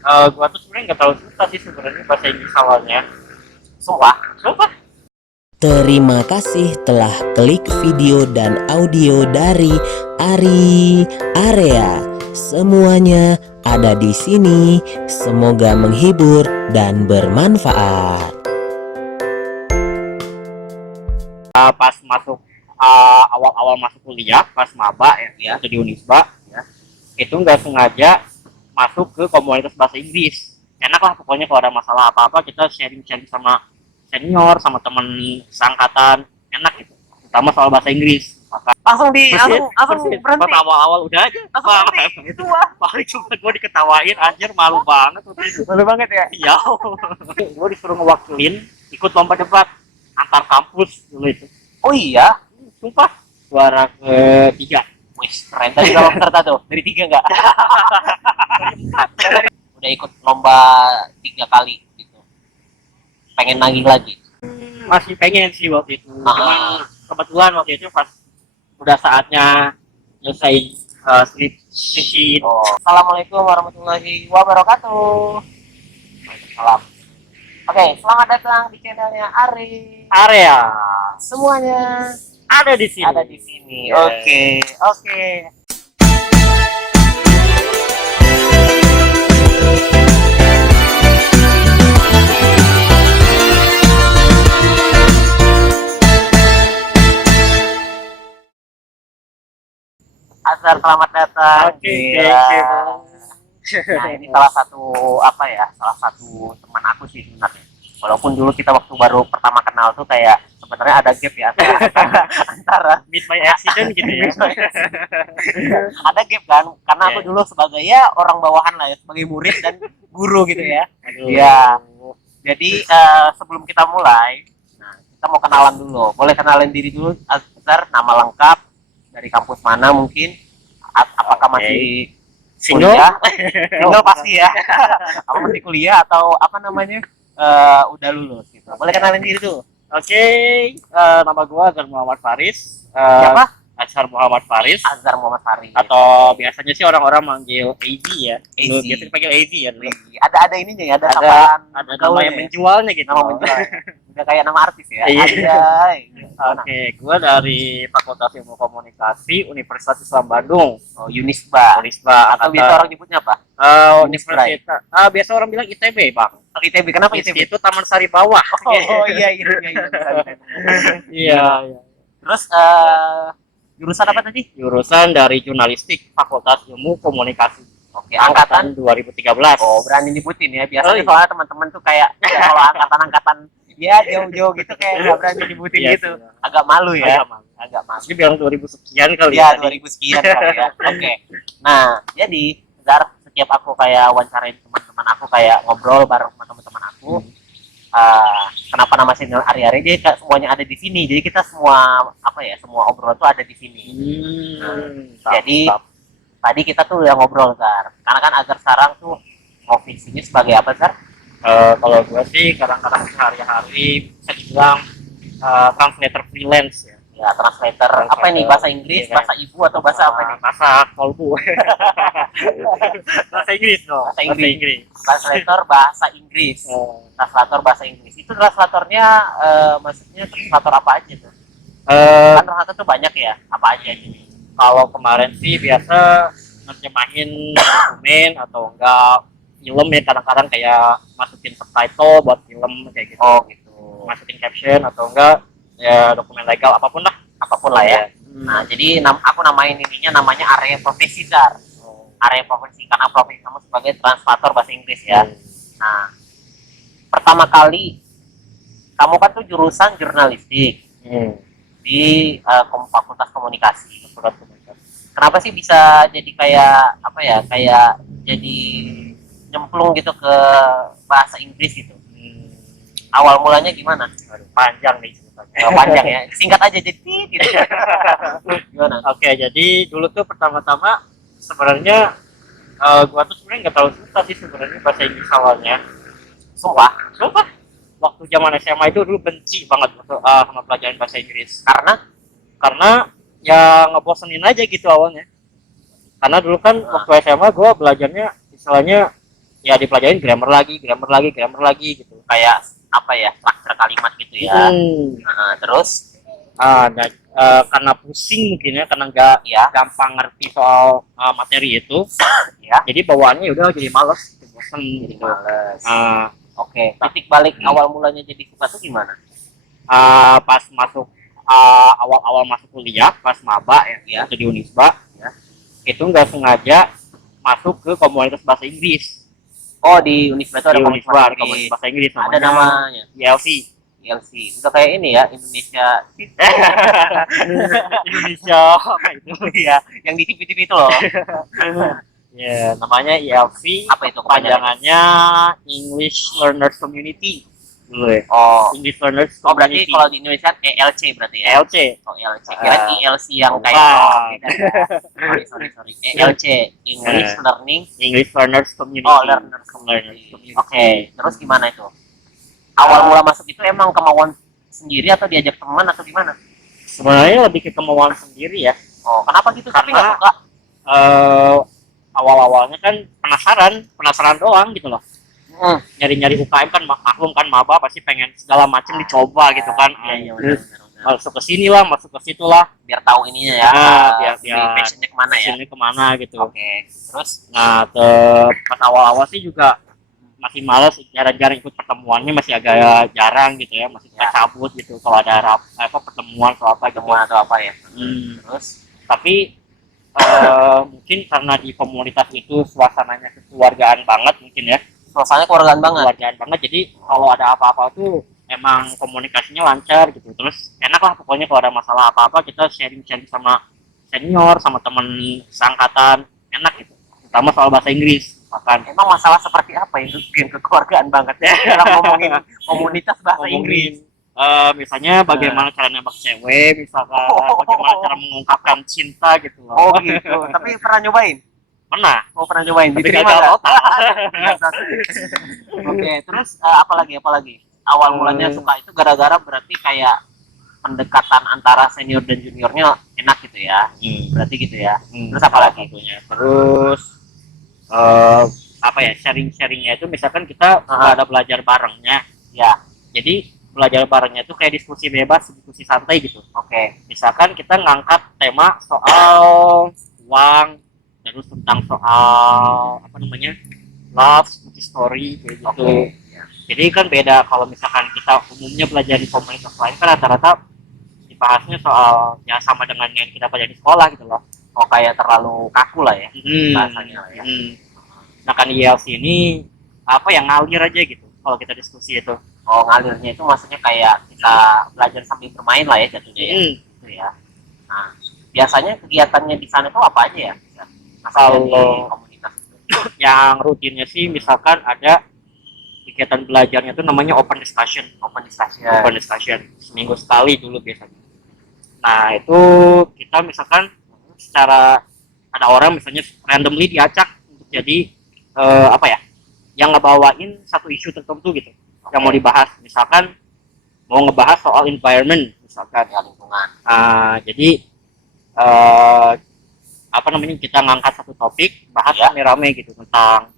Gua tuh sebenarnya nggak tahu susah sih sebenarnya bahasa Inggris awalnya. Sumpah, sumpah. Terima kasih telah klik video dan audio dari Ari Area. Semuanya ada di sini. Semoga menghibur dan bermanfaat. Pas masuk awal-awal masuk kuliah, pas maba ya, atau di Unisba, ya, itu nggak sengaja masuk ke komunitas bahasa Inggris. Enak lah pokoknya kalau ada masalah apa-apa kita sharing-sharing sama senior, sama teman seangkatan, enak gitu. Terutama soal bahasa Inggris. Maka langsung di persis, langsung persis. berhenti. Pas awal-awal udah aja. Langsung Wah, berhenti. Itu wah. paling cuma gue diketawain, anjir malu banget. Malu banget ya. Iya, gue disuruh ngewakilin ikut lomba debat antar kampus dulu itu. Oh iya, Sumpah, juara ketiga. wis keren. Tadi berapa peserta tuh? Dari 3 enggak? Udah ikut lomba 3 kali gitu. Pengen nagih lagi. Masih pengen sih waktu itu. Ah. Cuman kebetulan waktu itu pas udah saatnya nyelesain skripsi. Oh. Assalamualaikum warahmatullahi wabarakatuh. Salam. Oke, selamat datang di channelnya Ari. Area Semuanya ada di sini. ada di sini. Yeah. Oke. Azhar, selamat datang. Oke, Gila. thank you. Nah, ini salah satu apa ya? Salah satu teman aku sih sebenarnya. Walaupun dulu kita waktu baru pertama kenal tuh kayak sebenarnya ada gap ya antara Meet by accident gitu ya. ada gap kan karena aku Yeah. dulu sebagai ya orang bawahan lah ya, sebagai murid dan guru gitu ya. Aduh. Iya. Jadi sebelum kita mulai, nah, kita mau kenalan dulu. Boleh kenalin diri dulu, Azhar, nama lengkap, dari kampus mana mungkin, apakah Oke. masih Single? kuliah? Single pasti ya. Apa masih kuliah atau apa namanya? Udah lulus gitu. Boleh kenalin diri dulu. Oke, nama gua Azhar Muhammad Faris. Siapa? Azhar Muhammad Faris. Azhar Muhammad Faris. Atau biasanya sih orang-orang manggil AD ya. Dulu AD. biasanya dipanggil AD ya dulu. Ada ininya ya, ada Ada sapaan ada nama gaulnya yang ya? menjualnya gitu. Nama menjual. Udah kayak nama artis ya. Iya. Anjay. Oke, gua dari Fakultas Ilmu Komunikasi Universitas Islam Bandung. Oh, Unisba. Unisba Atau biasa orang nyebutnya apa? Universitas. Biasa orang bilang ITB, Bang. Oh, ITB. Kenapa ITB? Itu Taman Sari Bawah. Oh iya. Iya, iya. Terus jurusan apa tadi? Jurusan dari Jurnalistik Fakultas Ilmu Komunikasi. Oke, angkatan. 2013. Oh, berani nyebutin ya. Biasanya Oh, iya. soalnya teman-teman tuh kayak ya, kalau angkatan-angkatan ya jauh-jauh gitu kayak nggak berani nyebutin Iya, gitu. iya. Agak malu ya. Agak malu. Agak malu. Dia bilang 2000 sekian kali Ya, tadi. 2000 sekian kali ya. Oke. Nah, jadi Zar, setiap aku kayak wawancarain teman-teman aku kayak ngobrol bareng sama teman-teman aku, kenapa nama channel Ari-Ari dia semuanya ada di sini. Jadi kita semua apa ya, semua obrolan tuh ada di sini. Jadi tadi kita tuh udah ngobrol Zar. Karena kan Azhar sekarang tuh profesinya sebagai apa Zar? kalau gua sih kadang-kadang sehari-hari bisa dibilang translator freelance ya. Ya, translator apa ini, bahasa Inggris, Iya. bahasa ibu atau bahasa apa ini? Bahasa kolbu. Bahasa Inggris dong. Bahasa Inggris. Translator bahasa Inggris. Translator bahasa Inggris. Itu translatornya maksudnya translator apa aja tuh? Kan translator tuh banyak ya, apa aja jadi? Kalau kemarin sih biasa nerjemahin dokumen atau enggak film ya, kadang-kadang kayak masukin subtitle buat film kayak gitu. Oh gitu. Masukin caption atau enggak ya dokumen legal apapun lah. Apapun lah ya. Nah, jadi aku namain ininya namanya area profesi Zar. Area profesi karena profesi kamu sebagai translator bahasa Inggris ya. Nah, pertama kali kamu kan tuh jurusan jurnalistik di Fakultas Komunikasi. Kenapa sih bisa jadi kayak apa ya? Kayak jadi nyemplung gitu ke bahasa Inggris gitu. Awal mulanya gimana? Panjang nih ceritanya. Panjang ya. Singkat aja jadi gitu. Gimana? Oke, jadi dulu tuh pertama-tama sebenarnya gua tuh sebenarnya nggak tahu susah sih sebenarnya bahasa Inggris awalnya. Sumpah. Waktu zaman SMA itu dulu benci banget sama pelajaran bahasa Inggris. Karena ya ngebosenin aja gitu awalnya. Karena dulu kan waktu SMA gua belajarnya istilahnya ya dipelajarin grammar lagi gitu. Kayak apa ya, struktur kalimat gitu ya. Nah, terus Karena pusing mungkin ya, karena nggak ya, gampang ngerti soal materi itu, ya, jadi bawaannya udah jadi males, bosan jadi gitu. males. Ah, Oke, titik balik awal mulanya jadi suka tuh gimana? Pas masuk awal-awal masuk kuliah, pas maba ya, atau di Unisba ya, itu nggak sengaja masuk ke komunitas bahasa Inggris. Oh, di Unisba itu ada Di Unisba ada komunitas komunitas bahasa Inggris, ada namanya ILC. ILC. Udah kayak ini ya, Indonesia Indonesia apa itu ya, yang di TV-TV itu loh. ya, namanya ILC. Apa itu Panjangannya English Learners Community dulu ya. Oh, English Learners oh berarti Community. kalau di Indonesia ELC berarti ya? ELC. Oh, ELC. Kira ILC yang bukan. kayak beda ya. Sorry. ELC, English Learning. English Learners Community. Oh, Learners Community. Oke, terus gimana itu? Awal mula masuk itu emang kemauan sendiri atau diajak teman atau gimana? Sebenarnya lebih ke kemauan sendiri ya. Oh, kenapa gitu? Tapi nggak Karena suka? Awal-awalnya kan penasaran doang gitu loh. Nyari-nyari UKM kan maklum kan, maba pasti pengen segala macam dicoba gitu kan. Iya, Terus benar. masuk ke sini lah, masuk ke situ lah, Biar tahu ininya ya. biar passionnya kemana ya? sini kemana gitu. Oke, terus Nah, pas awal-awal sih juga masih males, jarang-jarang ikut pertemuannya, masih agak jarang gitu ya, masih Ya. cabut gitu kalau ada pertemuan atau apa gitu. temuan atau apa ya? Terus Tapi mungkin karena di komunitas itu suasananya kekeluargaan banget mungkin ya, suasananya keluargaan banget. keluargaan banget, jadi kalau ada apa-apa tuh emang komunikasinya lancar gitu. Terus enak lah pokoknya kalau ada masalah apa-apa kita sharing-sharing sama senior, sama temen seangkatan, enak gitu, terutama soal bahasa Inggris. Bahkan Emang masalah seperti apa yang bikin kekeluargaan banget ya dalam ngomongin komunitas bahasa Inggris? misalnya bagaimana cara nembak cewek, misalkan bagaimana cara mengungkapkan cinta gitu loh. Oh gitu. Tapi pernah nyobain? Mana? Oh, pernah nyobain. Tapi Diterima gagal nggak? total. Oke, terus apa lagi? Awal mulanya suka itu gara-gara berarti kayak pendekatan antara senior dan juniornya enak gitu ya. Berarti gitu ya. Terus apa lagi? Terus apa ya, sharingnya itu misalkan kita nggak ada belajar barengnya ya, jadi belajar barengnya itu kayak diskusi bebas, diskusi santai gitu. Oke. Misalkan kita ngangkat tema soal uang, terus tentang soal apa namanya, love, story kayak gitu. Oke. Jadi kan beda kalau misalkan kita umumnya belajar di komunitas lain kan rata-rata dibahasnya soal ya sama dengan yang kita belajar di sekolah gitu loh. Oh, kayak terlalu kaku lah ya bahasanya lah ya. Nah kan IELTS ini apa yang ngalir aja gitu kalau kita diskusi itu. Oh, ngalirnya itu maksudnya kayak kita belajar sambil bermain lah ya jatuhnya ya. Gitu ya. Nah, biasanya kegiatannya di sana itu apa aja ya? Kalau di komunitas itu. Yang rutinnya sih misalkan ada kegiatan belajarnya itu namanya open discussion seminggu sekali dulu biasanya. Nah itu kita misalkan secara ada orang misalnya randomly diacak untuk jadi apa ya, yang ngebawain satu isu tertentu gitu. Yang mau dibahas, misalkan mau ngebahas soal environment misalkan Ya, lingkungan. jadi apa namanya, kita ngangkat satu topik, bahas rame-rame gitu tentang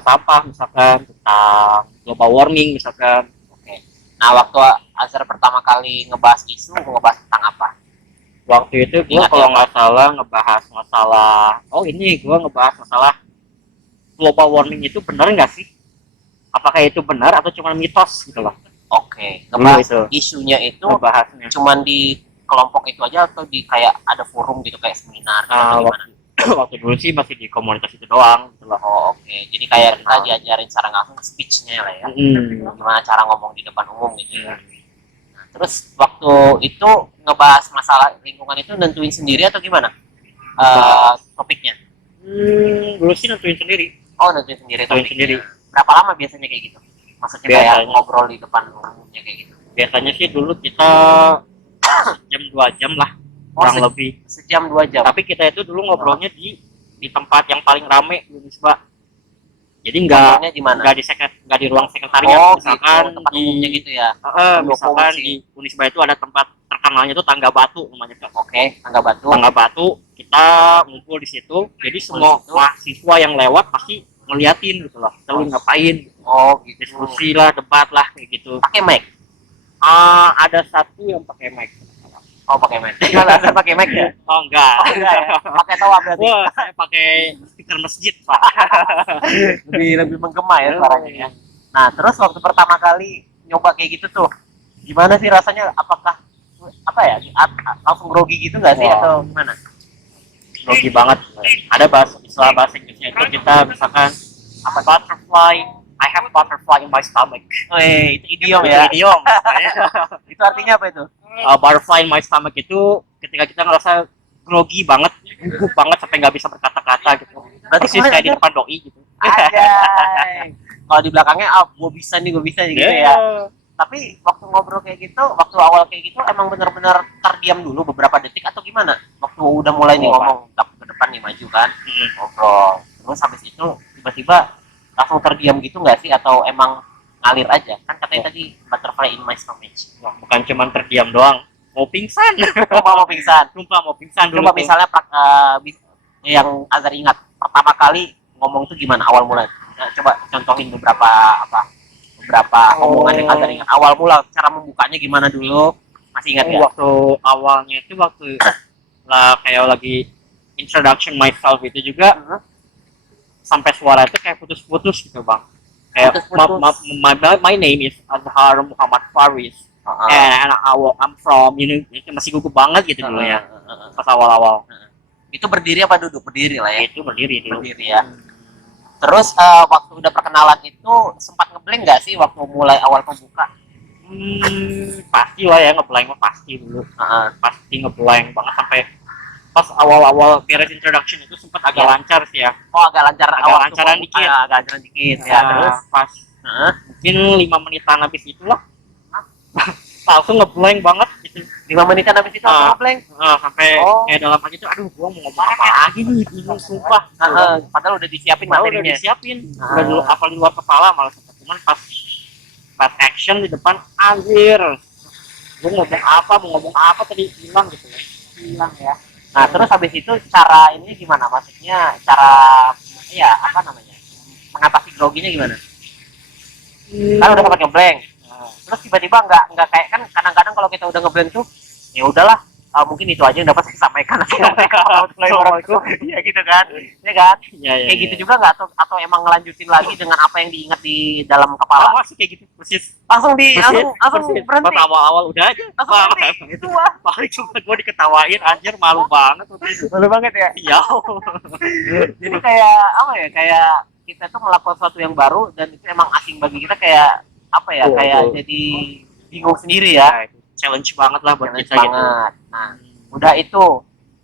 sampah misalkan, tentang global warming misalkan. Oke. Nah, waktu Azhar pertama kali ngebahas isu, ngebahas tentang apa? Waktu itu gue kalau nggak salah ngebahas masalah, gue ngebahas masalah global warming itu benar nggak sih? Apakah itu benar atau cuma mitos gitu loh? Oke. Ngebahas itu. Isunya itu Ngebahasnya cuman di kelompok itu aja atau di kayak ada forum gitu kayak seminar gitu, atau gimana? Waktu dulu sih masih di komunitas itu doang gitu loh. Oh, oke. Jadi kayak kita diajarin secara langsung speech-nya lah ya. Gimana cara ngomong di depan umum gitu ya. Nah, terus waktu itu ngebahas masalah lingkungan itu nentuin sendiri atau gimana? Topiknya? Dulu sih nentuin sendiri. Oh, nentuin sendiri Nentuin topiknya. sendiri. Berapa lama biasanya kayak gitu? Maksudnya kayak ngobrol di depan umumnya kayak gitu? Biasanya sih dulu kita jam 2 jam lah, kurang lebih. Sejam 2 jam. Tapi kita itu dulu ngobrolnya di tempat yang paling rame di Unisba. Jadi nggak di ruang sekretariat, misalkan gitu, tempat umumnya gitu ya. Misalkan di Unisba itu ada tempat terkenalnya itu Tangga Batu namanya. Oke, Tangga Batu. Tangga Batu, kita ngumpul di situ. Jadi semua mahasiswa yang lewat pasti ngeliatin gitu loh, kita lu ngapain, Oh gitu. diskusi lah, debat lah kayak gitu. Pakai mic. Ada satu yang pakai mic. Oh pakai mic. Gimana saya pakai mic ya? Oh enggak. Oh enggak ya. Pakai toa berarti. Wah, saya pakai speaker masjid, Pak. Lebih menggema ya suaranya ya. Nah, terus waktu pertama kali nyoba kayak gitu tuh, gimana sih rasanya? Apakah apa ya? Langsung grogi gitu nggak sih Wah. atau gimana? Grogi banget. Ada istilah bahasa Inggrisnya itu kita misalkan apa butterfly, I have butterfly in my stomach. Itu idiom ya. Idiom. Itu artinya apa itu? Butterfly in my stomach itu ketika kita ngerasa grogi banget, gugup banget sampai nggak bisa berkata-kata gitu. Berarti Persis kemarin kayak di ada- depan doi gitu. Anjay. Kalau di belakangnya, gue bisa nih, gue bisa nih gitu ya. Tapi waktu ngobrol kayak gitu, waktu awal kayak gitu, emang bener-bener terdiam dulu beberapa detik atau gimana? Waktu udah mulai nih Oh, ngomong ke depan nih maju kan, Hmm. ngobrol. Terus habis itu tiba-tiba langsung terdiam gitu nggak sih? Atau emang ngalir aja? Kan katanya tadi butterfly in my stomach. Wah, bukan cuma terdiam doang, mau pingsan. Coba mau pingsan. Sumpah mau pingsan dulu. Coba tuh. misalnya yang Azhar ingat pertama kali ngomong tuh gimana awal mulai? Nah, coba contohin beberapa omongan yang Azhar ingat. Awal mula cara membukanya gimana dulu? Masih ingat ya? Waktu awalnya itu waktu lah kayak lagi introduction myself itu juga sampai suara itu kayak putus-putus gitu bang. Kayak Putus-putus. my name is Azhar Muhammad Faris and I'm from itu masih gugup banget gitu dulu ya pas awal-awal. Itu berdiri apa duduk? Berdiri lah ya. Itu berdiri dulu. Berdiri ya. Terus waktu udah perkenalan itu sempat ngeblank nggak sih waktu mulai awal pembuka? Pasti lah ya ngeblank mah pasti dulu. Pasti ngeblank banget sampai pas awal-awal beres introduction itu sempat agak Ya. lancar sih ya. Oh agak lancar Agak awal lancaran tuh, dikit. agak lancaran dikit ya. Terus Pas Heeh. mungkin 5 menitan habis itulah langsung ngeblank banget gitu. 5 menitan habis itu langsung ngeblank. Sampai Oh. kayak dalam hati itu aduh gua mau ngomong apa lagi nih bingung sumpah. Padahal udah disiapin Padahal udah materinya. disiapin udah dulu apa di luar kepala malah cuman pas action di depan anjir gua mau ngomong apa tadi hilang gitu ya. Hilang ya. Nah, terus habis itu cara ini gimana? Maksudnya cara ya apa namanya? Mengatasi groginya gimana? Kan udah sempat ngeblank. Terus tiba-tiba nggak kayak kan kadang-kadang kalau kita udah ngeblank tuh ya udahlah mungkin itu aja yang dapat saya sampaikan Assalamualaikum ya gitu kan ya kan Ya, kayak gitu juga nggak atau emang ngelanjutin lagi dengan apa yang diingat di dalam kepala sama sih kayak gitu persis langsung persis. berhenti Pas awal-awal udah aja langsung berhenti itu wah paling cuma gua diketawain anjir malu banget malu banget ya ya jadi kayak apa ya kayak kita tuh melakukan sesuatu yang baru dan itu emang asing bagi kita kayak apa ya kayak jadi bingung sendiri ya challenge banget lah buat challenge kita gitu. banget nah udah itu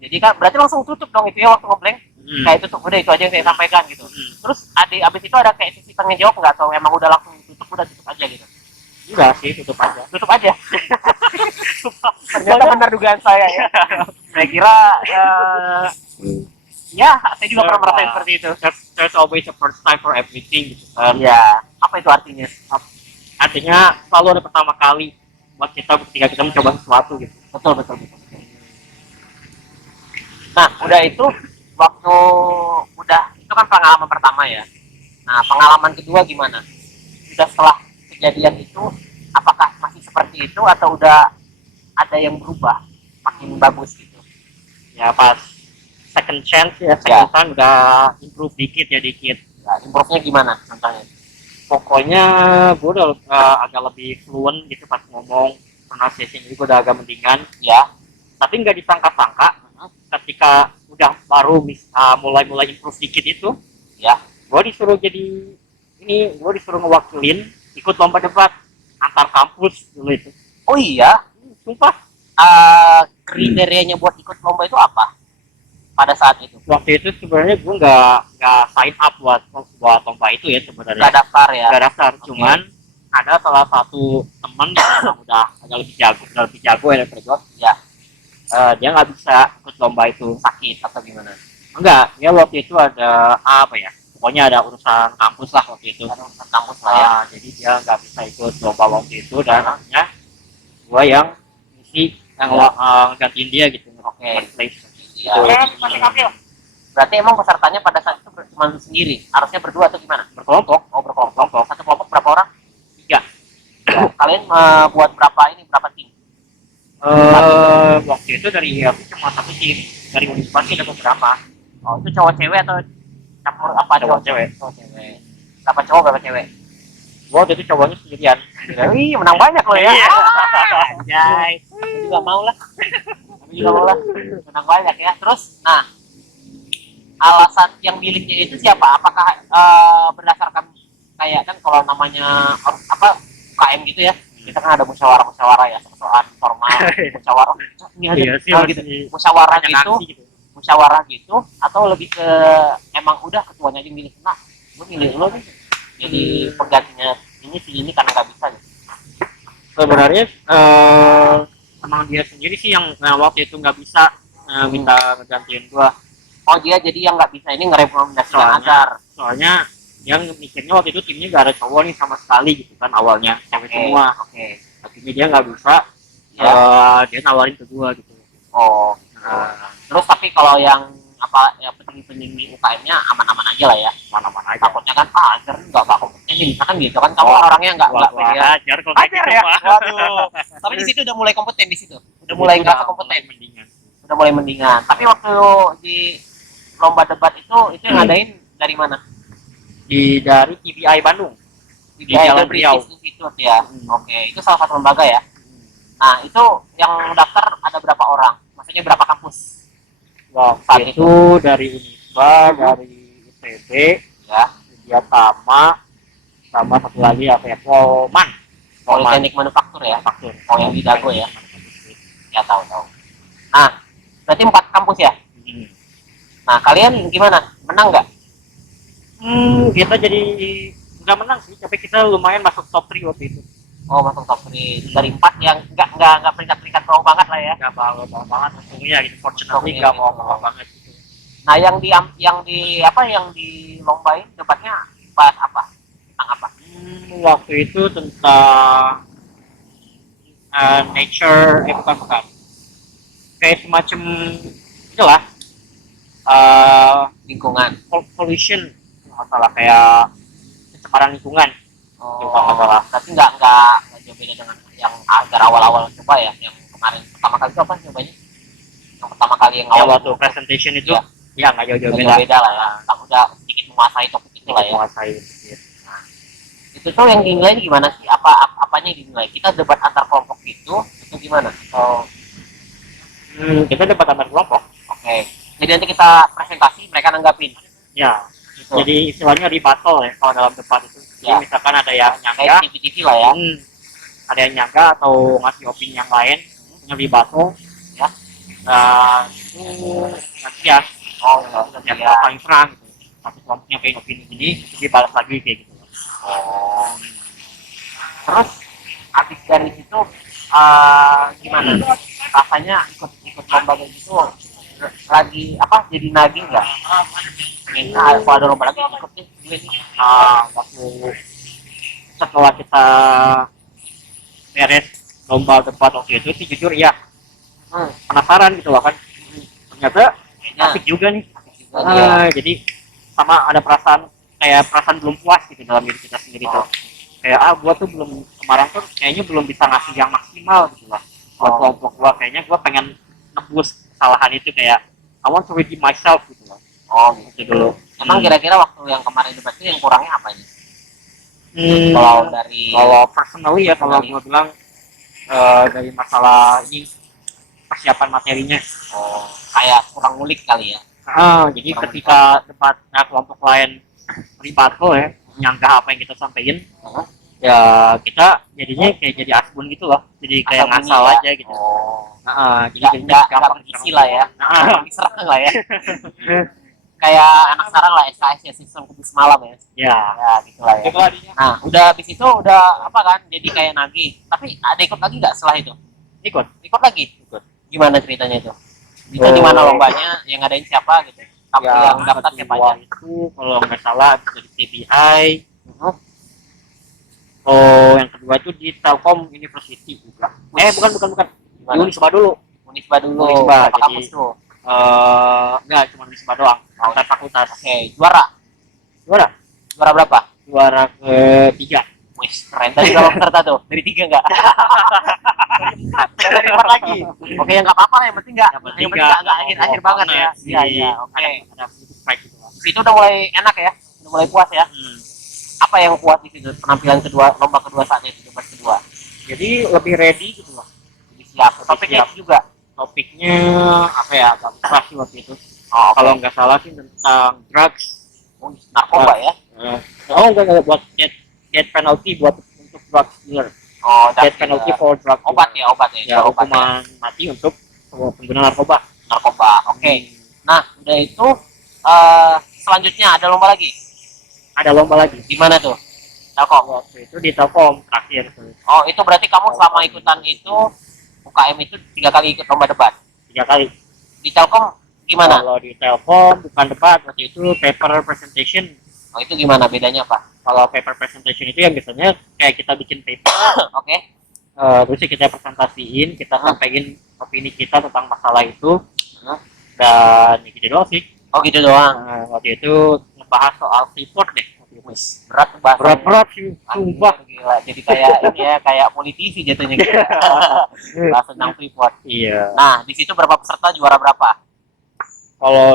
jadi kan berarti langsung tutup dong itu ya waktu ngeblank kayak tutup udah itu aja yang saya sampaikan gitu terus abis itu ada kayak sisi tanya jawab nggak atau emang udah langsung tutup udah tutup aja gitu Enggak sih, tutup aja. Ternyata benar dugaan saya ya saya kira ya saya juga pernah merasain seperti itu There's always a first time for everything gitu kan. iya apa itu artinya Artinya selalu ada pertama kali buat kita ketika kita mencoba sesuatu gitu. betul nah udah itu waktu udah itu kan pengalaman pertama ya nah pengalaman kedua gimana sudah setelah kejadian itu apakah masih seperti itu atau udah ada yang berubah makin bagus gitu Ya pas second chance ya, second time udah improve dikit. nah, improve-nya gimana contohnya Pokoknya gue udah agak lebih fluent gitu pas ngomong, pronunciation juga udah agak mendingan. ya Tapi nggak disangka-sangka ketika udah baru mulai improve dikit itu, ya gue disuruh ngewakilin ikut lomba debat antar kampus dulu itu. oh iya Sumpah kriterianya buat ikut lomba itu apa pada saat itu waktu itu sebenarnya gue nggak sign up buat lomba itu ya nggak sebenarnya. daftar ya Nggak daftar, cuman ada salah satu teman yang memang udah agak lebih jago ya daripada gue. ya Dia nggak bisa ikut lomba itu. sakit atau gimana Enggak, dia waktu itu ada apa ya? Pokoknya ada urusan kampus lah waktu itu. ada urusan kampus lah ya Jadi dia nggak bisa ikut lomba waktu itu dan akhirnya gue yang ngisi yang gantiin dia gitu. Oke. First place. ya Berarti emang pesertanya pada saat itu cuma sendiri, harusnya berdua atau gimana? Berkelompok. Oh, berkelompok. Satu kelompok berapa orang? 3. Ya. Kalian buat berapa tim? Waktu itu dari aku cuma 1 tim, dari Unisba sih ada beberapa. Oh, itu cowok cewek atau campur apa? Cowok cewek. Cowok cewek. Berapa cowok berapa cewek? Gua waktu itu cowoknya sendirian. Wih, menang banyak loh ya. Iya. Anjay. Aku juga mau lah. Menang banyak ya. Terus, nah, alasan yang miliknya itu siapa? Apakah berdasarkan kayak kan kalau namanya apa UKM gitu ya? Kita kan ada musyawarah ya, soal formal, musyawarah. Ini ada Iya sih, gitu. Musyawarah gitu, gitu. musyawarah gitu, atau lebih ke emang udah ketuanya aja milih, nah, gue milih lo nih. Jadi penggantinya ini karena nggak bisa gitu. Sebenarnya emang dia sendiri sih yang waktu itu nggak bisa minta ngegantiin gua. Oh, dia jadi yang nggak bisa ini ngerekomendasikan agar. Soalnya yang mikirnya waktu itu timnya gak ada cowok nih sama sekali gitu kan awalnya, cewek semua. Oke. Akhirnya dia nggak bisa, Ya. dia nawarin ke gua gitu. Oh. Terus tapi kalau yang apa ya petinggi-petinggi di UKM-nya aman-aman aja lah ya. Mana-mana aja. Takutnya kan ajar nggak kompeten nih, misalkan gitu kan kamu orangnya nggak pede. Ajar kalau kayak Ajar gitu ya. mah. Waduh. Tapi di situ udah mulai kompeten di situ. Udah mulai nggak kompeten. Mendingan. Udah mulai mendingan. Tapi waktu di lomba debat itu yang ngadain dari mana? Dari TBI Bandung. Di Jalan Riau. Institute ya. Oke, itu salah satu lembaga ya. Nah, itu yang daftar ada berapa orang? Maksudnya berapa kampus? Saat itu dari Unisba, dari ITB, Ya. dia sama satu lagi apa ya, Polman. Politeknik Manufaktur ya. Manufaktur. Oh, yang di Dago ya. Ya, tahu. Nah, berarti 4 kampus ya. Nah, kalian gimana? Menang nggak? Kita jadi nggak menang sih, tapi kita lumayan masuk top 3 waktu itu. Oh, masuk top 3 dari 4 yang nggak peringkat bawah banget lah ya. Nggak bawa banget untungnya gitu, fortunately nggak bawa banget gitu. Nah, yang dilombain debatnya bahas apa? Tentang apa? Waktu itu tentang nature, bukan. Kayak semacam itulah Lingkungan. pollution, masalah kayak pencemaran lingkungan. Oh, tapi nggak jauh beda dengan yang agar awal-awal coba ya, yang kemarin pertama kali itu apa nyobanya? Yang pertama kali yang awal Waktu presentation itu ya nggak jauh-jauh beda lah ya. Tak udah sedikit menguasai topik itu lah ya. menguasai. Itu tuh yang dinilai gimana sih? Apanya yang dinilai? Kita debat antar kelompok itu gimana? Oh, Kita debat antar kelompok. oke. Jadi nanti kita presentasi, mereka nanggapin. Ya. Gitu. Jadi istilahnya rebuttal ya kalau dalam debat itu. Jadi misalkan ada yang nyangga, Kayak TV-TV lah ya. ada yang nyangga atau ngasih opini yang lain, punya rebuttal, ya. Nah itu nanti ya. Oh, Yang paling serang gitu. Satu kelompoknya kayak opini ini, dibalas lagi kayak gitu. Oh. Terus habis dari situ gimana? Rasanya ikut lomba kayak gitu lagi apa? Jadi nagih nggak? Pengen kalau ada lomba lagi ikut deh. Waktu setelah kita beres lomba debat waktu itu sih jujur ya penasaran gitu loh kan, ternyata asik juga nih. Jadi sama ada perasaan belum puas gitu dalam diri kita sendiri tuh. Kayak gua tuh kemarin tuh kayaknya belum bisa ngasih yang maksimal gitu lah buat kelompok gua. Kayaknya gua pengen nebus kesalahan itu, kayak I want to redeem myself gitu loh. Gitu dulu. Emang kira-kira waktu yang kemarin debat itu yang kurangnya apa ini? Kalau personally ya, kalau gua bilang dari masalah ini persiapan materinya. Kayak kurang ngulik kali ya. Jadi ketika debat kelompok lain rebuttal ya, nyangka apa yang kita sampaikan, ya kita jadinya kayak jadi asbun gitu loh, jadi kayak ngasal aja gitu. Jadi gampang isi lah ya, gampang diserang lah ya. Kayak anak sekarang lah, SKS ya, sistem kubis malam ya. Ya gitu lah ya. Nah, udah habis itu udah apa kan, jadi kayak nagih. Tapi ada ikut lagi nggak setelah itu? Ikut lagi? Gimana ceritanya itu? Itu di mana lombanya, yang ngadain siapa gitu? Yang daftar siapa aja? Itu kalau nggak salah dari TBI. Yang kedua itu di Telkom University juga. Bukan. Di Unisba dulu. Berapa Jadi kampus tuh? Enggak, cuma Unisba doang. Antar fakultas. Oke, juara. Juara. Juara berapa? Juara ketiga. Wis, keren tadi berapa peserta tuh? Dari 3 enggak? Dari 4 lagi. Oke, yang enggak apa-apa lah, yang penting enggak. Yang penting Yang penting enggak akhir-akhir banget ya. Iya, iya, oke. Ada fight gitu lah. Itu udah mulai enak ya. Udah mulai puas ya. Apa yang kuat di situ penampilan kedua, lomba kedua saat itu, debat kedua? Jadi lebih ready gitu loh. Jadi siap. Lebih Topiknya siap. juga. Topiknya apa ya? Agak besar sih waktu itu. Oh, Kalau nggak salah sih tentang drugs. narkoba ya. Enggak buat death penalty buat untuk drug dealer. Oh, Death penalty for drug obat dealer. obat Ya, obat ya. hukuman mati untuk pengguna narkoba. Narkoba. Oke. Nah, udah itu selanjutnya ada lomba lagi. Ada lomba lagi. Di mana tuh? Telkom. Waktu itu di Telkom terakhir tuh. Oh, itu berarti kamu selama ikutan itu UKM itu 3 kali ikut lomba debat. 3 kali. Di Telkom gimana? Kalau di Telkom bukan debat, waktu itu paper presentation. Oh, itu gimana bedanya, Pak? Kalau paper presentation itu yang biasanya kayak kita bikin paper, Oke. terus kita presentasiin, kita sampaikan opini kita tentang masalah itu, dan ya gitu doang sih. Oh, gitu doang. Waktu itu ngebahas soal report deh. Wis, berat bahasanya. Berat sih, sumpah. Gila, jadi kayak ini ya, kayak politisi jatuhnya gitu. Bahas tentang Freeport. Iya. Nah, di situ berapa peserta, juara berapa? Kalau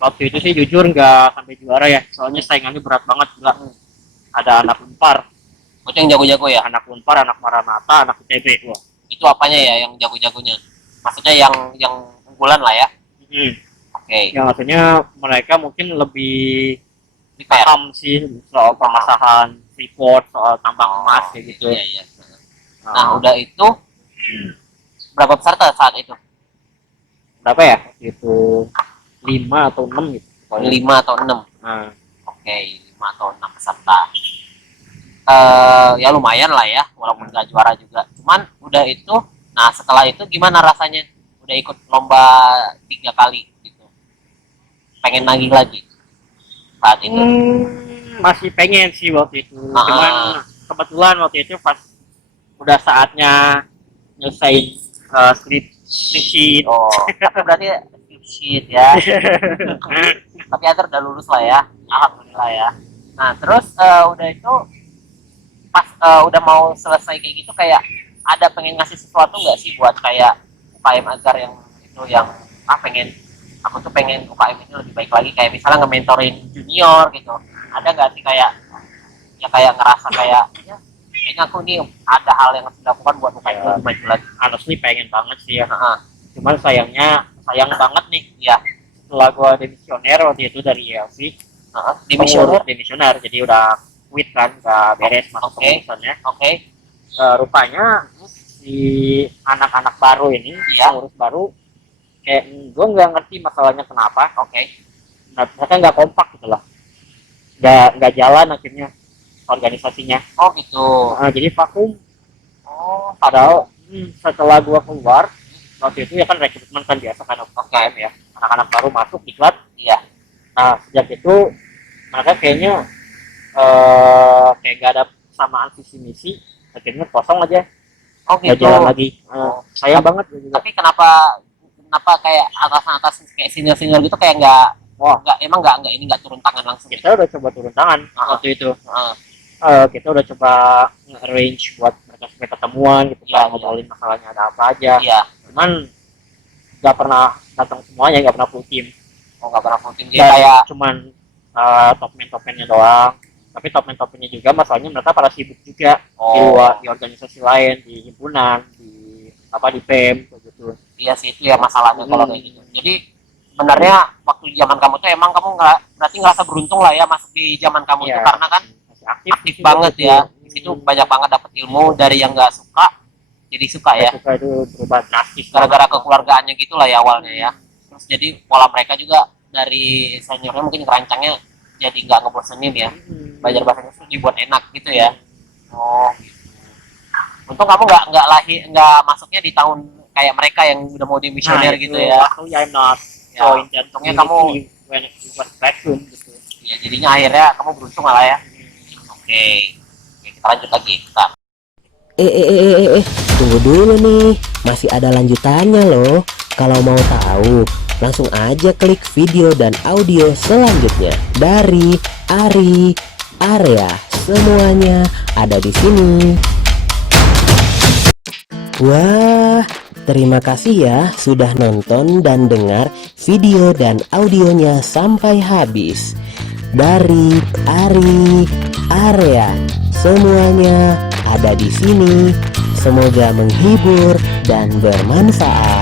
waktu itu sih jujur nggak sampai juara ya, soalnya saingannya berat banget gila. Ada anak Unpar, Itu yang jago-jago ya? anak Unpar, anak Maranatha, anak ITB. Wah. Itu apanya ya yang jago-jagonya? Maksudnya yang unggulan lah ya? Oke. Yang maksudnya mereka mungkin lebih Prepare. paham sih soal permasalahan Freeport, soal tambang emas kayak gitu. Iya, iya. Nah, udah itu berapa peserta saat itu? Berapa ya? Itu 5 atau 6 gitu. 5 atau 6. Nah, Oke, 5 atau 6 peserta. Ya lumayan lah ya, walaupun gak juara juga. Cuman udah itu, nah setelah itu gimana rasanya? Udah ikut lomba 3 kali gitu. Pengen nagih lagi saat itu? masih pengen sih waktu itu. Cuman kebetulan waktu itu pas udah saatnya nyelesain skripsi. Oh, tapi berarti sheet ya. Tapi Ater udah lulus lah ya, alhamdulillah ya. Nah terus udah itu pas udah mau selesai kayak gitu, kayak ada pengen ngasih sesuatu nggak sih buat kayak UKM Agar yang itu, yang pengen, aku tuh pengen UKM ini lebih baik lagi, kayak misalnya nge-mentorin junior gitu. Ada nggak sih kayak ya kayak ngerasa kayak ya kayaknya aku nih ada hal yang harus dilakukan buat UKM lebih maju lagi. Honestly pengen banget sih ya. Cuman sayang banget nih Ya. setelah gua demisioner waktu itu dari ILC, demisioner jadi udah quit kan, udah beres masuk pengurusannya. Oke. Rupanya si anak-anak baru ini, Iya. pengurus baru, kayak gua nggak ngerti masalahnya kenapa. Oke. Nah, mereka nggak kompak gitu lah, nggak jalan akhirnya organisasinya. Oh gitu. Jadi vakum. Oh, Padahal setelah gua keluar waktu itu ya kan rekrutmen kan biasa kan UKM ya, anak-anak baru masuk diklat. Iya. Nah sejak itu mereka kayaknya kayak gak ada samaan visi misi, akhirnya kosong aja, Oh nggak gitu. jalan lagi. Sayang banget juga. Tapi kenapa kayak atas kayak senior gitu kayak nggak ini nggak turun tangan langsung? Kita udah coba turun tangan waktu itu. Kita udah coba arrange buat mereka supaya ketemuan gitu, Iya, ngobrolin masalahnya ada apa aja. Iya. Cuman nggak pernah datang semuanya, nggak pernah full team. Oh nggak pernah rutin dia Dan kayak. cuman top-man-top-mannya doang. Tapi top-man-top-mannya juga masalahnya mereka pada sibuk juga di luar, di organisasi lain, di himpunan, di PEM gitu. Iya sih, itu ya masalahnya kalau kayak gitu. Jadi sebenarnya waktu zaman kamu tuh emang kamu berarti ngerasa beruntung lah ya masuk di zaman kamu itu, karena kan masih aktif banget ya. Di situ banyak banget dapat ilmu dari yang nggak suka jadi suka ya. Suka itu berubah drastis Gara-gara kekeluargaannya gitulah ya awalnya ya. Terus jadi pola mereka juga dari seniornya mungkin kerancangnya jadi nggak ngebosenin ya. Belajar bahasa Inggris tuh dibuat enak gitu ya. Oh gitu. Untung kamu nggak masuknya di tahun kayak mereka yang udah mau demisioner gitu ya. Aku I'm not Ya, untungnya kamu when it was vacuum gitu. ya jadinya akhirnya kamu beruntung malah ya. Oke, kita lanjut lagi. Kita. Tunggu dulu nih, masih ada lanjutannya loh. Kalau mau tahu, langsung aja klik video dan audio selanjutnya dari Ari Area. Semuanya ada di sini. Wah, terima kasih ya sudah nonton dan dengar video dan audionya sampai habis. Dari Ari Area, semuanya ada di sini. Semoga menghibur dan bermanfaat.